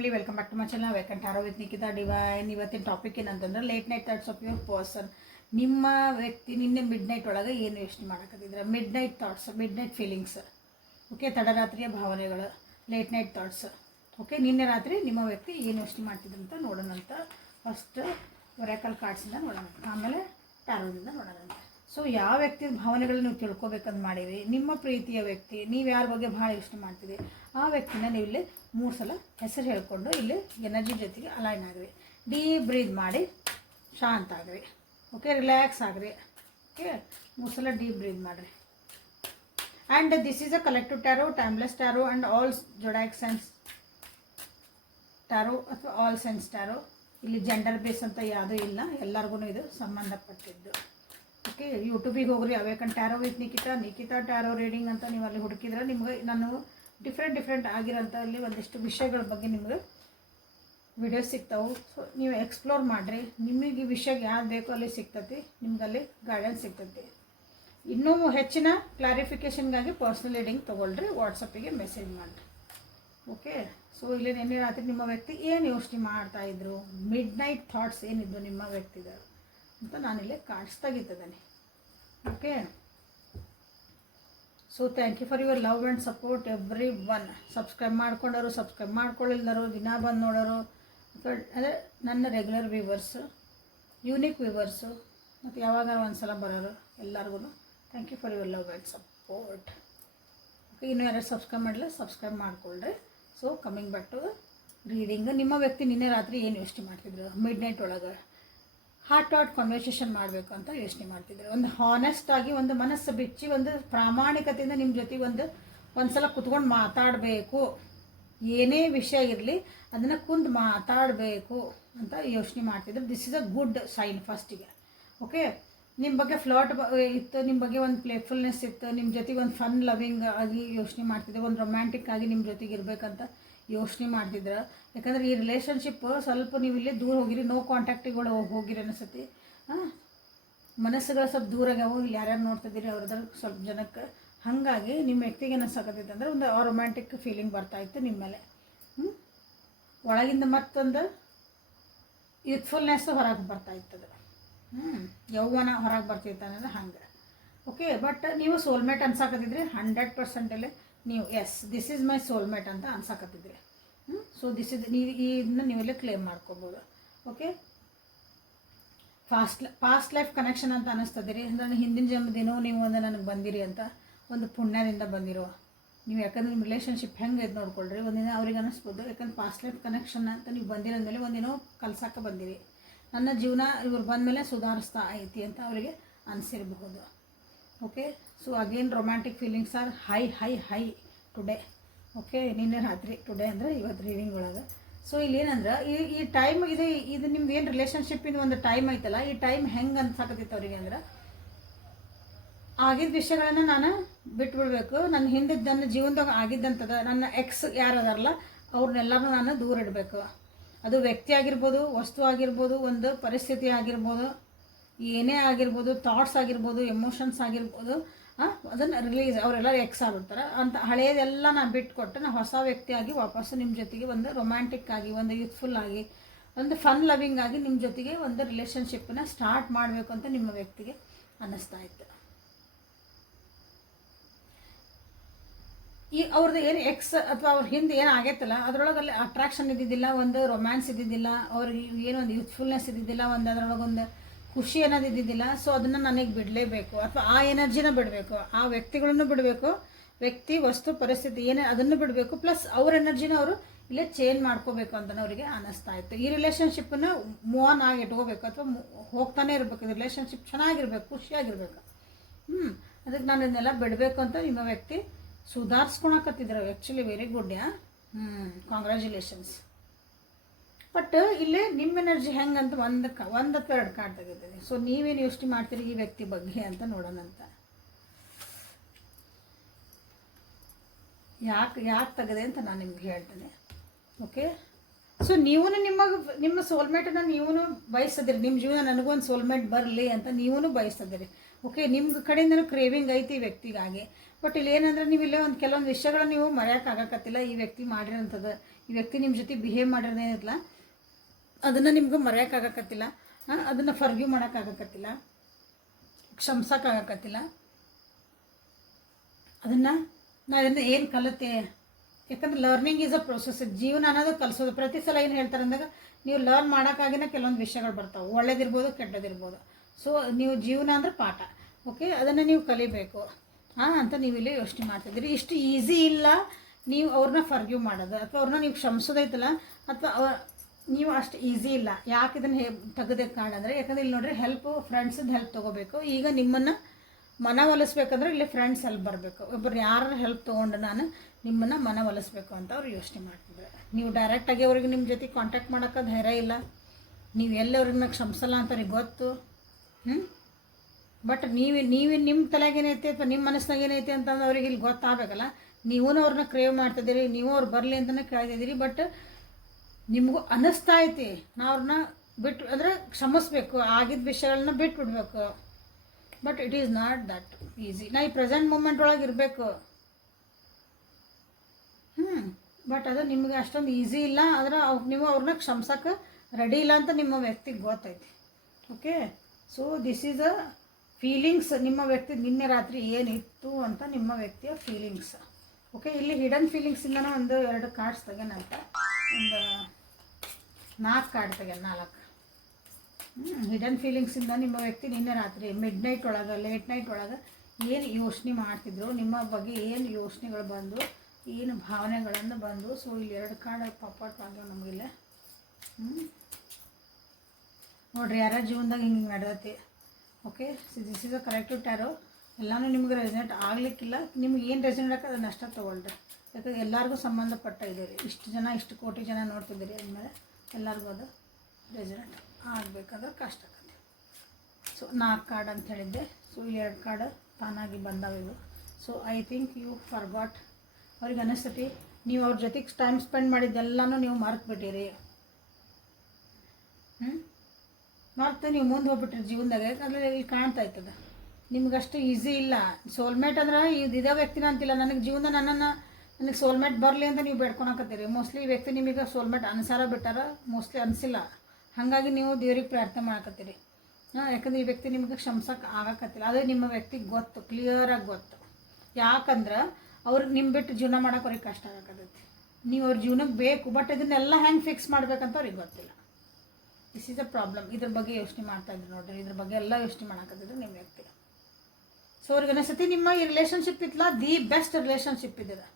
Family, welcome back to my channel welcome tarot with Nikhita divine. ಇವತ್ತಿನ topic ಏನಂತಂದ್ರೆ late night thoughts of your person. ನಿಮ್ಮ ವ್ಯಕ್ತಿ ನಿನ್ನೆ midnight ಒಳಗೆ ಏನು ಯೋಚನೆ ಮಾಡಕತ್ತಿದ್ರೆ, midnight thoughts, midnight feelings, okay, ತಡರಾತ್ರಿಯ ಭಾವನೆಗಳು, ಲೇಟ್ ನೈಟ್ ಥಾಟ್ಸ್. ಓಕೆ, ನಿನ್ನೆ ರಾತ್ರಿ ನಿಮ್ಮ ವ್ಯಕ್ತಿ ಏನು ಯೋಚನೆ ಮಾಡ್ತಿದ್ರು ಅಂತ ನೋಡೋಣಂತ. ಫಸ್ಟ್ ಒರಾಕಲ್ ಕಾರ್ಡ್ಸಿಂದ ನೋಡೋಣ, ಆಮೇಲೆ ಟ್ಯಾರೋದಿಂದ ನೋಡೋಣಂತ. ಸೊ ಯಾವ ವ್ಯಕ್ತಿಯ ಭಾವನೆಗಳನ್ನ ನೀವು ತಿಳ್ಕೊಬೇಕಂತ ಮಾಡಿರಿ. ನಿಮ್ಮ ಪ್ರೀತಿಯ ವ್ಯಕ್ತಿ, ನೀವು ಯಾರ ಬಗ್ಗೆ ಭಾಳ ಯೋಚನೆ ಮಾಡ್ತೀರಿ, ಆ ವ್ಯಕ್ತಿನ ನೀವು ಇಲ್ಲಿ 3 ಸಲ ಹೆಸರು ಹೇಳ್ಕೊಂಡು ಇಲ್ಲಿ ಎನರ್ಜಿ ಜೊತೆಗೆ ಅಲೈನ್ ಆಗ್ರಿ. ಡೀಪ್ ಬ್ರೀದ್ ಮಾಡಿ ಶಾಂತ ಆಗ್ರಿ. ಓಕೆ, ರಿಲ್ಯಾಕ್ಸ್ ಆಗ್ರಿ. ಓಕೆ, 3 ಸಲ ಡೀಪ್ ಬ್ರೀದ್ ಮಾಡಿರಿ. And this is a collective tarot, timeless tarot and all zodiac signs tarot ಅಥವಾ ಆಲ್ ಸೈನ್ಸ್ ಟ್ಯಾರೋ. ಇಲ್ಲಿ ಜೆಂಡರ್ ಬೇಸ್ ಅಂತ ಯಾವುದೂ ಇಲ್ಲ, ಎಲ್ಲರಿಗೂ ಇದು ಸಂಬಂಧಪಟ್ಟಿದ್ದು. ಓಕೆ, ಯೂಟ್ಯೂಬಿಗೆ ಹೋಗ್ರಿ, awaken tarot with Nikhita tarot reading ಅಂತ ನೀವು ಅಲ್ಲಿ ಹುಡುಕಿದ್ರೆ ನಿಮ್ಗೆ ನಾನು ಡಿಫ್ರೆಂಟ್ ಆಗಿರೋಂಥ ಅಲ್ಲಿ ಒಂದಿಷ್ಟು ವಿಷಯಗಳ ಬಗ್ಗೆ ನಿಮ್ಗೆ ವಿಡಿಯೋಸ್ ಸಿಗ್ತಾವೆ. ಸೊ ನೀವು ಎಕ್ಸ್ಪ್ಲೋರ್ ಮಾಡಿರಿ, ನಿಮಗೆ ಈ ವಿಷಯಕ್ಕೆ ಯಾವ್ದು ಬೇಕೋ ಅಲ್ಲಿ ಸಿಗ್ತೈತಿ, ನಿಮ್ಗೆ ಅಲ್ಲಿ ಗೈಡೆನ್ಸ್ ಸಿಗ್ತೈತಿ. ಇನ್ನೂ ಹೆಚ್ಚಿನ ಕ್ಲಾರಿಫಿಕೇಷನ್ಗಾಗಿ ಪರ್ಸ್ನಲ್ ರೀಡಿಂಗ್ ತೊಗೊಳ್ರಿ, ವಾಟ್ಸಪ್ಪಿಗೆ ಮೆಸೇಜ್ ಮಾಡಿರಿ. ಓಕೆ, ಸೊ ಇಲ್ಲಿ ನಿನ್ನೆ ರಾತ್ರಿ ನಿಮ್ಮ ವ್ಯಕ್ತಿ ಏನು ಯೋಚನೆ ಮಾಡ್ತಾಯಿದ್ರು, ಮಿಡ್ ನೈಟ್ ಥಾಟ್ಸ್ ಏನಿದ್ದು ನಿಮ್ಮ ವ್ಯಕ್ತಿದ ಅಂತ ನಾನಿಲ್ಲಿ ಕಾರ್ಡ್ಸ್ ತೆಗಿತಿದ್ದೇನೆ. Okay, so thank you for your love and support everyone. Subscribe ಮಾಡ್ಕೊಂಡವರು, ಸಬ್ಸ್ಕ್ರೈಬ್ ಮಾಡ್ಕೊಳ್ಳಿಲ್ದರು, ದಿನ ಬಂದು ನೋಡೋರು, ಅಂದರೆ ನನ್ನ ರೆಗ್ಯುಲರ್ ವ್ಯೂವರ್ಸು, ಯೂನಿಕ್ ವ್ಯೂವರ್ಸು, ಮತ್ತು ಯಾವಾಗ ಒಂದ್ಸಲ ಬರೋರು ಎಲ್ಲರಿಗೂ thank you for your love and support. Okay, ಇನ್ನೂ ಯಾರು ಸಬ್ಸ್ಕ್ರೈಬ್ ಮಾಡಿಲ್ಲ ಸಬ್ಸ್ಕ್ರೈಬ್ ಮಾಡಿಕೊಳ್ಳ್ರಿ. So coming back to reading. ನಿಮ್ಮ ವ್ಯಕ್ತಿ ನಿನ್ನೆ ರಾತ್ರಿ ಏನು ಯೋಚನೆ ಮಾಡ್ತಿದ್ರು, ಮಿಡ್ ನೈಟ್ ಒಳಗೆ ಹಾರ್ಟ್ ಕನ್ವರ್ಸೇಷನ್ ಮಾಡಬೇಕು ಅಂತ ಯೋಚನೆ ಮಾಡ್ತಿದ್ರು. ಒಂದು ಹಾನೆಸ್ಟ್ ಆಗಿ, ಒಂದು ಮನಸ್ಸು ಬಿಚ್ಚಿ, ಒಂದು ಪ್ರಾಮಾಣಿಕತೆಯಿಂದ ನಿಮ್ಮ ಜೊತೆಗೆ ಒಂದು ಸಲ ಕುತ್ಕೊಂಡು ಮಾತಾಡಬೇಕು. ಏನೇ ವಿಷಯ ಇರಲಿ ಅದನ್ನು ಕುಂದು ಮಾತಾಡಬೇಕು ಅಂತ ಯೋಚನೆ ಮಾಡ್ತಿದ್ರು. This is a good sign ಫಸ್ಟಿಗೆ. ಓಕೆ, ನಿಮ್ಮ ಬಗ್ಗೆ ಫ್ಲರ್ಟ್ ಇತ್ತು, ನಿಮ್ಮ ಬಗ್ಗೆ ಒಂದು ಪ್ಲೇಫುಲ್ನೆಸ್ ಇತ್ತು, ನಿಮ್ಮ ಜೊತೆಗೆ ಒಂದು ಫನ್ ಲವಿಂಗ್ ಆಗಿ ಯೋಚನೆ ಮಾಡ್ತಿದ್ದೆ, ಒಂದು ರೊಮ್ಯಾಂಟಿಕ್ ಆಗಿ ನಿಮ್ಮ ಜೊತೆಗೆ ಇರಬೇಕಂತ ಯೋಚನೆ ಮಾಡ್ತಿದ್ರೆ. ಯಾಕಂದರೆ ಈ ರಿಲೇಷನ್ಶಿಪ್ ಸ್ವಲ್ಪ ನೀವು ಇಲ್ಲಿ ದೂರ ಹೋಗಿರಿ, ನೋ ಕಾಂಟ್ಯಾಕ್ಟಿಗಳು ಹೋಗಿರಿ ಅನಿಸುತ್ತೆ. ಮನಸ್ಸುಗಳು ಸ್ವಲ್ಪ ದೂರ ಆಗ್ಯಾವು. ಇಲ್ಲಿ ಯಾರ್ಯಾರು ನೋಡ್ತಿದ್ದೀರಿ ಅವ್ರದ್ದು ಸ್ವಲ್ಪ ಜನಕ್ಕೆ. ಹಾಗಾಗಿ ನಿಮ್ಮ ವ್ಯಕ್ತಿಗೆ ಅನಿಸಕತ್ತೈತೆ ಅಂದರೆ ಒಂದು ರೊಮ್ಯಾಂಟಿಕ್ ಫೀಲಿಂಗ್ ಬರ್ತಾಯಿತ್ತು ನಿಮ್ಮ ಮೇಲೆ. ಒಳಗಿಂದ ಮತ್ತೊಂದು ಯೂತ್ಫುಲ್ನೆಸ್ ಹೊರಗೆ ಬರ್ತಾಯಿತ್ತದು. ಯೌವನ ಹೊರಗೆ ಬರ್ತಿತ್ತು ಅನ್ನೋದು ಹಂಗೆ. ಓಕೆ, ಬಟ್ ನೀವು ಸೋಲ್ಮೇಟ್ ಅನ್ಸಾಕತ್ತಿದ್ರಿ 100%. ನೀವು yes this is my soulmate ಅಂತ ಅನ್ಸಾಕತ್ತಿದ್ರಿ. ಸೊ ದಿಸ್ ಇಸ್ ಇದನ್ನ ನೀವೆಲ್ಲ ಕ್ಲೇಮ್ ಮಾಡ್ಕೋಬೋದು. ಓಕೆ, ಪಾಸ್ಟ್ ಲೈಫ್ ಕನೆಕ್ಷನ್ ಅಂತ ಅನ್ನಿಸ್ತದಿರಿ. ಅಂದರೆ ಹಿಂದಿನ ಜನ್ಮದಿನೋ ನೀವು ಒಂದು ನನಗೆ ಬಂದಿರಿ ಅಂತ, ಒಂದು ಪುಣ್ಯದಿಂದ ಬಂದಿರೋ ನೀವು. ಯಾಕಂದ್ರೆ ನಿಮ್ಮ ರಿಲೇಷನ್ಶಿಪ್ ಹೆಂಗೆ ಇದು ನೋಡ್ಕೊಳ್ರಿ, ಒಂದಿನ ಅವ್ರಿಗೆ ಅನ್ನಿಸ್ಬೋದು. ಯಾಕಂದ್ರೆ ಪಾಸ್ಟ್ ಲೈಫ್ ಕನೆಕ್ಷನ್ ಅಂತ ನೀವು ಬಂದಿರೋದ್ಮೇಲೆ ಒಂದಿನೋ ಕಲ್ಸಕ್ಕೆ ಬಂದಿರಿ. ನನ್ನ ಜೀವನ ಇವ್ರು ಬಂದಮೇಲೆ ಸುಧಾರಿಸ್ತಾ ಐತಿ ಅಂತ ಅವರಿಗೆ ಅನಿಸಿರಬಹುದು. Okay, so again romantic feelings are high today. Okay, ನಿನ್ನೆ ರಾತ್ರಿ, ಟುಡೇ ಅಂದರೆ ಇವತ್ತು ರೀಡಿಂಗ್ ಒಳಗೆ. ಸೊ ಇಲ್ಲಿ ಏನಂದ್ರೆ ಈ ಟೈಮ್ ಇದು ನಿಮ್ದು ಏನು ರಿಲೇಷನ್ಶಿಪ್ಪಿಂದ ಒಂದು ಟೈಮ್ ಐತಲ್ಲ, ಈ ಟೈಮ್ ಹೆಂಗೆ ಅನ್ಸಾಕತ್ತಿತ್ತು ಅವರಿಗೆ ಅಂದ್ರೆ, ಆಗಿದ್ದ ವಿಷಯಗಳನ್ನು ನಾನು ಬಿಟ್ಬಿಡ್ಬೇಕು. ನನ್ನ ಹಿಂದಿದ್ದ ನನ್ನ ಜೀವನದಾಗ ಆಗಿದ್ದಂಥದ್ದು ನನ್ನ ಎಕ್ಸ್ ಯಾರು ಅದಾರಲ್ಲ ಅವ್ರನ್ನೆಲ್ಲರೂ ನಾನು ದೂರ ಇಡಬೇಕು. ಅದು ವ್ಯಕ್ತಿ ಆಗಿರ್ಬೋದು, ವಸ್ತು ಆಗಿರ್ಬೋದು, ಒಂದು ಪರಿಸ್ಥಿತಿ ಆಗಿರ್ಬೋದು, ಏನೇ ಆಗಿರ್ಬೋದು, ಥಾಟ್ಸ್ ಆಗಿರ್ಬೋದು, ಎಮೋಷನ್ಸ್ ಆಗಿರ್ಬೋದು, ಅದನ್ನು ರಿಲೀಸ್ ಅವರೆಲ್ಲ ಎಕ್ಸ್ ಆಗ್ಬಿಡ್ತಾರೆ ಅಂತ. ಹಳೆಯದೆಲ್ಲ ನಾನು ಬಿಟ್ಕೊಟ್ಟು ನಾನು ಹೊಸ ವ್ಯಕ್ತಿಯಾಗಿ ವಾಪಸ್ಸು ನಿಮ್ಮ ಜೊತೆಗೆ ಒಂದು ರೊಮ್ಯಾಂಟಿಕ್ ಆಗಿ, ಒಂದು ಯೂತ್ಫುಲ್ ಆಗಿ, ಒಂದು ಫನ್ ಲವಿಂಗ್ ಆಗಿ ನಿಮ್ಮ ಜೊತೆಗೆ ಒಂದು ರಿಲೇಷನ್ಶಿಪ್ಪನ್ನ ಸ್ಟಾರ್ಟ್ ಮಾಡಬೇಕು ಅಂತ ನಿಮ್ಮ ವ್ಯಕ್ತಿಗೆ ಅನ್ನಿಸ್ತಾ ಇತ್ತು. ಈ ಅವ್ರದ್ದು ಏನು ಎಕ್ಸ್ ಅಥವಾ ಅವ್ರ ಹಿಂದೆ ಏನು ಆಗೈತಲ್ಲ ಅದರೊಳಗಲ್ಲಿ ಅಟ್ರಾಕ್ಷನ್ ಇದ್ದಿದ್ದಿಲ್ಲ, ಒಂದು ರೊಮ್ಯಾನ್ಸ್ ಇದ್ದಿದ್ದಿಲ್ಲ, ಅವ್ರಿಗೆ ಏನೋ ಒಂದು ಯೂತ್ಫುಲ್ನೆಸ್ ಇದ್ದಿದ್ದಿಲ್ಲ, ಒಂದು ಅದರೊಳಗೊಂದು ಖುಷಿ ಅನ್ನೋದು ಇದ್ದಿದ್ದಿಲ್ಲ. ಸೊ ಅದನ್ನು ನನಗೆ ಬಿಡಲೇಬೇಕು, ಅಥವಾ ಆ ಎನರ್ಜಿನ ಬಿಡಬೇಕು, ಆ ವ್ಯಕ್ತಿಗಳನ್ನು ಬಿಡಬೇಕು, ವ್ಯಕ್ತಿ ವಸ್ತು ಪರಿಸ್ಥಿತಿ ಏನೇ ಅದನ್ನು ಬಿಡಬೇಕು. ಪ್ಲಸ್ ಅವ್ರ ಎನರ್ಜಿನ ಅವರು ಇಲ್ಲೇ ಚೇಂಜ್ ಮಾಡ್ಕೋಬೇಕು ಅಂತ ಅವ್ರಿಗೆ ಅನ್ನಿಸ್ತಾ ಇತ್ತು. ಈ ರಿಲೇಷನ್ಶಿಪ್ಪನ್ನು ಮೂವ್ ಆನ್ ಆಗಿ ಇಟ್ಕೋಬೇಕು, ಅಥವಾ ಹೋಗ್ತಾನೆ ಇರಬೇಕು. ರಿಲೇಷನ್ಶಿಪ್ ಚೆನ್ನಾಗಿರ್ಬೇಕು, ಖುಷಿಯಾಗಿರ್ಬೇಕು. ಅದಕ್ಕೆ ನಾನು ಇದನ್ನೆಲ್ಲ ಬಿಡಬೇಕು ಅಂತ ನಿಮ್ಮ ವ್ಯಕ್ತಿ ಸುಧಾರಿಸ್ಕೊಳಕತ್ತಿದ್ರು. Actually very good. Congratulations. But ಇಲ್ಲೇ ನಿಮ್ಮ ಎನರ್ಜಿ ಹೆಂಗಂತ ಒಂದು ಅಥವಾ 2 ಕಾರ್ಡ್ ತೆಗಿತೀನಿ. ಸೊ ನೀವೇನು ಯೋಚನೆ ಮಾಡ್ತೀರಿ ಈ ವ್ಯಕ್ತಿ ಬಗ್ಗೆ ಅಂತ ನೋಡೋಣಂತ. ಯಾಕೆ ತೆಗೆದೆ ಅಂತ ನಾನು ನಿಮ್ಗೆ ಹೇಳ್ತೇನೆ. ಓಕೆ, ಸೊ ನೀವು ನಿಮ್ಮ ಸೋಲ್ಮೇಟನ್ನು ನೀವು ಬಯಸ್ತದಿರಿ. ನಿಮ್ಮ ಜೀವನ ನನಗೊಂದು ಸೋಲ್ಮೇಟ್ ಬರಲಿ ಅಂತ ನೀವು ಬಯಸ್ತದಿರಿ. ಓಕೆ, ನಿಮ್ಮ ಕಡೆಯಿಂದನೂ ಕ್ರೇವಿಂಗ್ ಐತಿ ಈ ವ್ಯಕ್ತಿಗಾಗಿ. ಬಟ್ ಇಲ್ಲಿ ಏನಂದ್ರೆ ನೀವು ಇಲ್ಲೇ ಒಂದು ಕೆಲವೊಂದು ವಿಷಯಗಳನ್ನ ನೀವು ಮರೆಯೋಕ್ಕಾಗಕತ್ತಿಲ್ಲ. ಈ ವ್ಯಕ್ತಿ ಮಾಡಿರೋಂಥದ್ದು, ಈ ವ್ಯಕ್ತಿ ನಿಮ್ಮ ಜೊತೆ ಬಿಹೇವ್ ಮಾಡಿರೋದೇನಿಲ್ಲ ಅದನ್ನು ನಿಮ್ಗೆ ಮರೆಯೋಕ್ಕಾಗಕತ್ತಿಲ್ಲ. ಅದನ್ನು ಫರ್ಗ್ಯೂ ಮಾಡೋಕ್ಕಾಗಕತ್ತಿಲ್ಲ, ಕ್ಷಮಿಸೋಕ್ಕಾಗಕತ್ತಿಲ್ಲ. ಅದನ್ನು ಏನು ಕಲಿತೆ, ಯಾಕಂದ್ರೆ ಲರ್ನಿಂಗ್ ಈಸ್ ಅ ಪ್ರೊಸೆಸ್. ಜೀವನ ಅನ್ನೋದು ಕಲಿಸೋದು. ಪ್ರತಿ ಸಲ ಏನು ಹೇಳ್ತಾರೆ ಅಂದಾಗ ನೀವು ಲರ್ನ್ ಮಾಡೋಕ್ಕಾಗಿನ ಕೆಲವೊಂದು ವಿಷಯಗಳು ಬರ್ತಾವೆ, ಒಳ್ಳೇದಿರ್ಬೋದು ಕೆಟ್ಟದಿರ್ಬೋದು. ಸೊ ನೀವು ಜೀವನ ಅಂದ್ರೆ ಪಾಠ. ಓಕೆ, ಅದನ್ನು ನೀವು ಕಲಿಬೇಕು ಅಂತ ನೀವು ಇಲ್ಲಿ ಯೋಚನೆ ಮಾಡ್ತಿದ್ದೀರಿ. ಇಷ್ಟು ಈಸಿ ಇಲ್ಲ ನೀವು ಅವ್ರನ್ನ ಫರ್ಗ್ಯೂ ಮಾಡೋದು ಅಥವಾ ಅವ್ರನ್ನ ನೀವು ಕ್ಷಮಿಸೋದೈತಲ್ಲ, ಅಥವಾ ನೀವು ಅಷ್ಟು ಈಸಿ ಇಲ್ಲ. ಯಾಕೆ ಇದನ್ನು ತೆಗೆದಕ್ಕೆ ಕಾರಣ ಅಂದರೆ, ಯಾಕಂದರೆ ಇಲ್ಲಿ ನೋಡ್ರಿ ಫ್ರೆಂಡ್ಸದ್ದು ಹೆಲ್ಪ್ ತೊಗೋಬೇಕು. ಈಗ ನಿಮ್ಮನ್ನು ಮನವೊಲಿಸ್ಬೇಕಂದ್ರೆ ಇಲ್ಲಿ ಫ್ರೆಂಡ್ಸ್ ಹೆಲ್ಪ್ ಬರಬೇಕು. ಒಬ್ಬರು ಯಾರ ಹೆಲ್ಪ್ ತೊಗೊಂಡು ನಾನು ನಿಮ್ಮನ್ನು ಮನವೊಲಿಸ್ಬೇಕು ಅಂತ ಅವ್ರು ಯೋಚನೆ ಮಾಡ್ತಿದ್ದಾರೆ. ನೀವು ಡೈರೆಕ್ಟಾಗಿ ಅವ್ರಿಗೆ ನಿಮ್ಮ ಜೊತೆ ಕಾಂಟ್ಯಾಕ್ಟ್ ಮಾಡೋಕ್ಕೆ ಧೈರ್ಯ ಇಲ್ಲ. ನೀವು ಎಲ್ಲವ್ರಿಗೆ ಕ್ಷಮಿಸಲ್ಲ ಅಂತ ಅವ್ರಿಗೆ ಗೊತ್ತು. ಬಟ್ ನೀವು ನಿಮ್ಮ ತಲೆಗೇನೈತೆ ಅಥವಾ ನಿಮ್ಮ ಮನಸ್ಸಿನಾಗ ಏನೈತೆ ಅಂತಂದು ಅವ್ರಿಗೆ ಇಲ್ಲಿ ಗೊತ್ತಾಗಬೇಕಲ್ಲ. ನೀವೂ ಅವ್ರನ್ನ ಕ್ರೇವ್ ಮಾಡ್ತಿದ್ದೀರಿ, ನೀವು ಅವ್ರು ಬರಲಿ ಅಂತಲೇ ಕೇಳ್ತಿದ್ದೀರಿ. ಬಟ್ ನಿಮಗೂ ಅನ್ನಿಸ್ತಾ ಐತಿ ನಾ ಅವ್ರನ್ನ ಬಿಟ್ಟು ಅಂದರೆ ಕ್ಷಮಿಸ್ಬೇಕು, ಆಗಿದ್ದ ವಿಷಯಗಳನ್ನ ಬಿಟ್ಬಿಡ್ಬೇಕು. But it is not that easy. ನಾ ಈ ಪ್ರೆಸೆಂಟ್ ಮೂಮೆಂಟ್ ಒಳಗೆ ಇರಬೇಕು. ಬಟ್ ಅದು ನಿಮಗೆ ಅಷ್ಟೊಂದು ಈಸಿ ಇಲ್ಲ. ಆದರೆ ನೀವು ಅವ್ರನ್ನ ಕ್ಷಮಿಸೋಕೆ ರೆಡಿ ಇಲ್ಲ ಅಂತ ನಿಮ್ಮ ವ್ಯಕ್ತಿಗೆ ಗೊತ್ತೈತಿ. Okay, so this is a feelings. ನಿಮ್ಮ ವ್ಯಕ್ತಿ ನಿನ್ನೆ ರಾತ್ರಿ ಏನಿತ್ತು ಅಂತ ನಿಮ್ಮ ವ್ಯಕ್ತಿಯ ಫೀಲಿಂಗ್ಸ್. ಓಕೆ, ಇಲ್ಲಿ ಹಿಡನ್ ಫೀಲಿಂಗ್ಸಿಂದನೂ ಒಂದು 2 ಕಾರ್ಡ್ಸ್ ತೆಗೆನಂತ, ಒಂದು 4 ಕಾರ್ಡ್ ತೆಗೆನ 4. ಹಿಡನ್ ಫೀಲಿಂಗ್ಸಿಂದ ನಿಮ್ಮ ವ್ಯಕ್ತಿ ನಿನ್ನೆ ರಾತ್ರಿ ಮಿಡ್ ನೈಟ್ ಒಳಗೆ, ಲೇಟ್ ನೈಟ್ ಒಳಗೆ ಏನು ಯೋಚನೆ ಮಾಡ್ತಿದ್ರು, ನಿಮ್ಮ ಬಗ್ಗೆ ಏನು ಯೋಚನೆಗಳು ಬಂದು, ಏನು ಭಾವನೆಗಳನ್ನು ಬಂದು. ಸೊ ಇಲ್ಲಿ 2 ಕಾರ್ಡ್ ಪಾಪಾಟ್ ಆಗ್ಯಾವ ನಮಗಿಲ್ಲ. ನೋಡ್ರಿ, ಯಾರ ಜೀವನದಾಗ ಹಿಂಗೆ ನಡೆದೈತಿ. Okay, this is a corrective tarot. ಎಲ್ಲನೂ ನಿಮ್ಗೆ ರೆಸನೇಟ್ ಆಗಲಿಕ್ಕಿಲ್ಲ. ನಿಮ್ಗೆ ಏನು ರೆಸನೇಟ್ ಆಗ ಅದನ್ನ ಅಷ್ಟೇ ತೊಗೊಳ್ರಿ. ಯಾಕಂದ್ರೆ ಎಲ್ಲರಿಗೂ ಸಂಬಂಧಪಟ್ಟ ಇದ್ದೀರಿ. ಇಷ್ಟು ಕೋಟಿ ಜನ ನೋಡ್ತಿದ್ದೀರಿ ಅಂದಮೇಲೆ ಎಲ್ಲರಿಗೂ ಅದು ರೆಸನೇಟ್ ಆಗಬೇಕಂದ್ರೆ ಕಷ್ಟ ಆಗುತ್ತೆ. ಸೊ 4 ಕಾರ್ಡ್ ಅಂತ ಹೇಳಿದ್ದೆ. ಸೊ ಈ 2 ಕಾರ್ಡ್ ತಾನಾಗಿ ಬಂದಾವಿವು. So I think you forgot. ಅವ್ರಿಗೆ ಅನಿಸ್ತತಿ ನೀವು ಅವ್ರ ಜೊತೆಗೆ ಟೈಮ್ ಸ್ಪೆಂಡ್ ಮಾಡಿದ್ದೆಲ್ಲನೂ ನೀವು ಮರೆತುಬಿಟ್ಟಿರಿ. ಮರ್ತು ನೀವು ಮುಂದೆ ಹೋಗ್ಬಿಟ್ರಿ ಜೀವನದಾಗ. ಯಾಕಂದರೆ ಇಲ್ಲಿ ಕಾಣ್ತಾ ಇರ್ತದೆ ನಿಮ್ಗಷ್ಟು ಈಸಿ ಇಲ್ಲ. ಸೋಲ್ಮೇಟ್ ಅಂದ್ರೆ ಇದೇ ವ್ಯಕ್ತಿನ ಅಂತಿಲ್ಲ. ನನಗೆ ಜೀವನ ನನಗೆ ಸೋಲ್ಮೇಟ್ ಬರಲಿ ಅಂತ ನೀವು ಬೇಡ್ಕೊಳಕತ್ತೀರಿ. ಮೋಸ್ಟ್ಲಿ ಈ ವ್ಯಕ್ತಿ ನಿಮಗೆ ಸೋಲ್ಮೇಟ್ ಅನ್ಸಾರ ಬಿಟ್ಟಾರ, ಮೋಸ್ಟ್ಲಿ ಅನಿಸಿಲ್ಲ. ಹಾಗಾಗಿ ನೀವು ದೇವ್ರಿಗೆ ಪ್ರಾರ್ಥನೆ ಮಾಡಕತ್ತೀರಿ. ಯಾಕಂದ್ರೆ ಈ ವ್ಯಕ್ತಿ ನಿಮಗೆ ಕ್ಷಮಿಸೋಕೆ ಆಗಕತ್ತಿಲ್ಲ. ಅದೇ ನಿಮ್ಮ ವ್ಯಕ್ತಿಗೆ ಗೊತ್ತು, ಕ್ಲಿಯರಾಗಿ ಗೊತ್ತು. ಯಾಕಂದ್ರೆ ಅವ್ರಿಗೆ ನಿಮ್ಮ ಬಿಟ್ಟು ಜೀವನ ಮಾಡೋಕೆ ಅವ್ರಿಗೆ ಕಷ್ಟ ಆಗಕತ್ತೈತಿ. ನೀವು ಅವ್ರ ಜೀವನಕ್ಕೆ ಬೇಕು. ಬಟ್ ಇದನ್ನೆಲ್ಲ ಹೆಂಗೆ ಫಿಕ್ಸ್ ಮಾಡ್ಬೇಕಂತ ಅವ್ರಿಗೆ ಗೊತ್ತಿಲ್ಲ. This is a problem. ಇದ್ರ ಬಗ್ಗೆ ಯೋಚನೆ ಮಾಡ್ತಾ ಇದ್ರು ನೋಡ್ರಿ. ಇದ್ರ ಬಗ್ಗೆ ಎಲ್ಲ ಯೋಚನೆ ಮಾಡಕತ್ತಿದ್ರು ನಿಮ್ಮ ವ್ಯಕ್ತಿ. ಸೊ ಅವ್ರಿಗೆ ಅನಿಸ್ತತಿ ನಿಮ್ಮ ಈ ರಿಲೇಷನ್ಶಿಪ್ ಇತ್ತಲ್ಲ, ದಿ ಬೆಸ್ಟ್ ರಿಲೇಷನ್ಶಿಪ್ ಇದ್ದಿದೆ.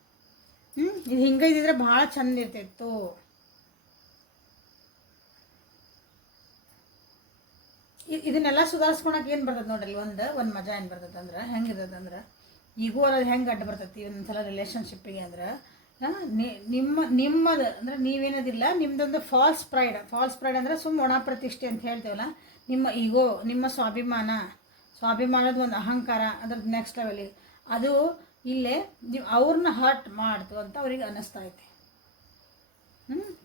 ಇದು ಹಿಂಗೆ ಇದ್ದಿದ್ರೆ ಭಾಳ ಚಂದ ಇರ್ತಿತ್ತು. ಇದನ್ನೆಲ್ಲ ಸುಧಾರಿಸ್ಕೊಳಕ್ಕೆ ಏನು ಬರ್ತದೆ ನೋಡ್ರಿ. ಒಂದು ಮಜಾ ಏನು ಬರ್ತದೆ ಅಂದ್ರೆ, ಹೆಂಗಿರ್ತದೆ ಈಗೂ ಅದು ಹೆಂಗೆ ಅಡ್ಡ ಬರ್ತೈತಿ ಒಂದ್ಸಲ ರಿಲೇಷನ್ಶಿಪ್ಪಿಗೆ ಅಂದ್ರೆ, ನಿಮ್ಮದು ಅಂದರೆ ನೀವೇನದಿಲ್ಲ, ನಿಮ್ಮದೊಂದು ಫಾಲ್ಸ್ ಪ್ರೈಡ್ ಅಂದರೆ ಒಣ ಪ್ರತಿಷ್ಠೆ ಅಂತ ಹೇಳ್ತೇವಲ್ಲ. ನಿಮ್ಮ ಈಗೋ, ನಿಮ್ಮ ಸ್ವಾಭಿಮಾನದ ಒಂದು ಅಹಂಕಾರ, ಅದ್ರದ್ದು ನೆಕ್ಸ್ಟ್ ಲೆವೆಲಿಗೆ ಅದು ಇಲ್ಲೇ ನೀವು ಅವ್ರನ್ನ ಹರ್ಟ್ ಮಾಡ್ತು ಅಂತ ಅವ್ರಿಗೆ ಅನ್ನಿಸ್ತಾ ಐತಿ.